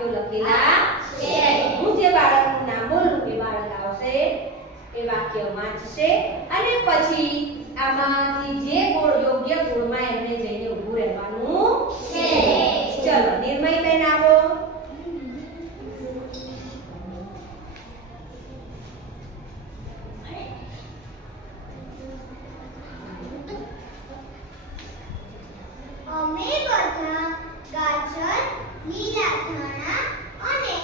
વાક્યો લખેલા છે. હું જે બાળકનું નામ બોલું એ બાળક આવશે, એ વાક્ય વાંચશે અને પછી આમાંથી જે યોગ્ય ગુણમાં એમને જઈને ઊભું રહેવાનું છે. ચલો નિર્મય બેન આવો. અમે બધા ગાજર, લીલા ધાણા અને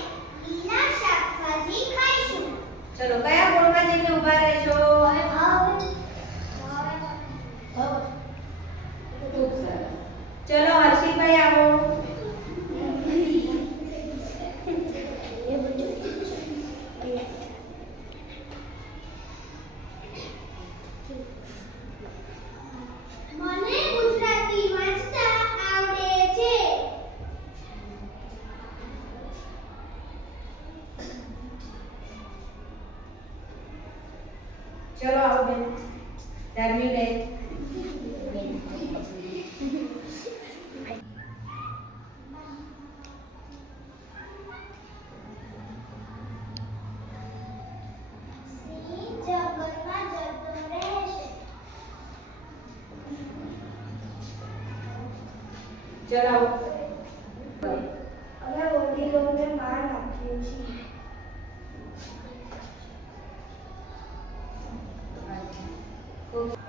લીલા શાકભાજી ખાઈશું. ચલો કયા ગુણમાં જઈને ઊભા રહેશો? ખૂબ સરસ. ચલો હર્ષિતભાઈ આવો. મને ગુજરાતી વાંચતા આવડે છે. ચલો આવો બેન. ધર્મી બેન. સિંહ જંગલમાં જતો રહેશે. ચલો આવો. અમે વડીલોને માન આપીએ છીએ.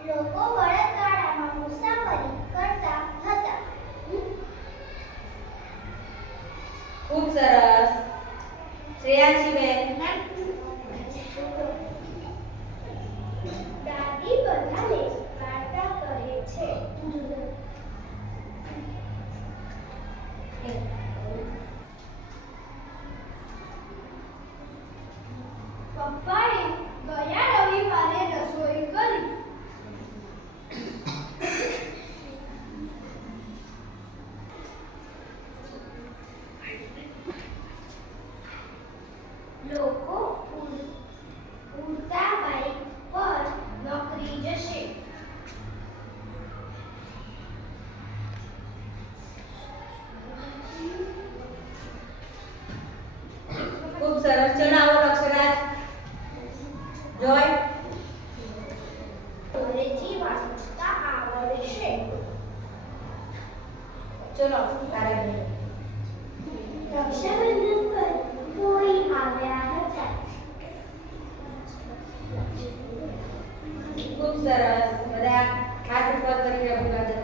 લોકો બળદગાડામાં મુસાફરી કરતા હતા. ખૂબ સરસ. શ્રેયાંશી બેન. દાદી બધાને વાર્તા કહે છે. પપ્પાએ ગયા રવિવારે રસોઈ કરી. લોકો ઉડતા બાઇક પર નોકરી જશે. ખૂબ સરસ. ચલો આવો અક્ષરાજ. જોય. અંગ્રેજી વાંચતા આવડશે. ચલો તારા બેન. રક્ષાબંધન પર કોઈ આવ્યા હતા. ખૂબ સરસ. બધા હાથ ઉપર કરીને અભિવાદન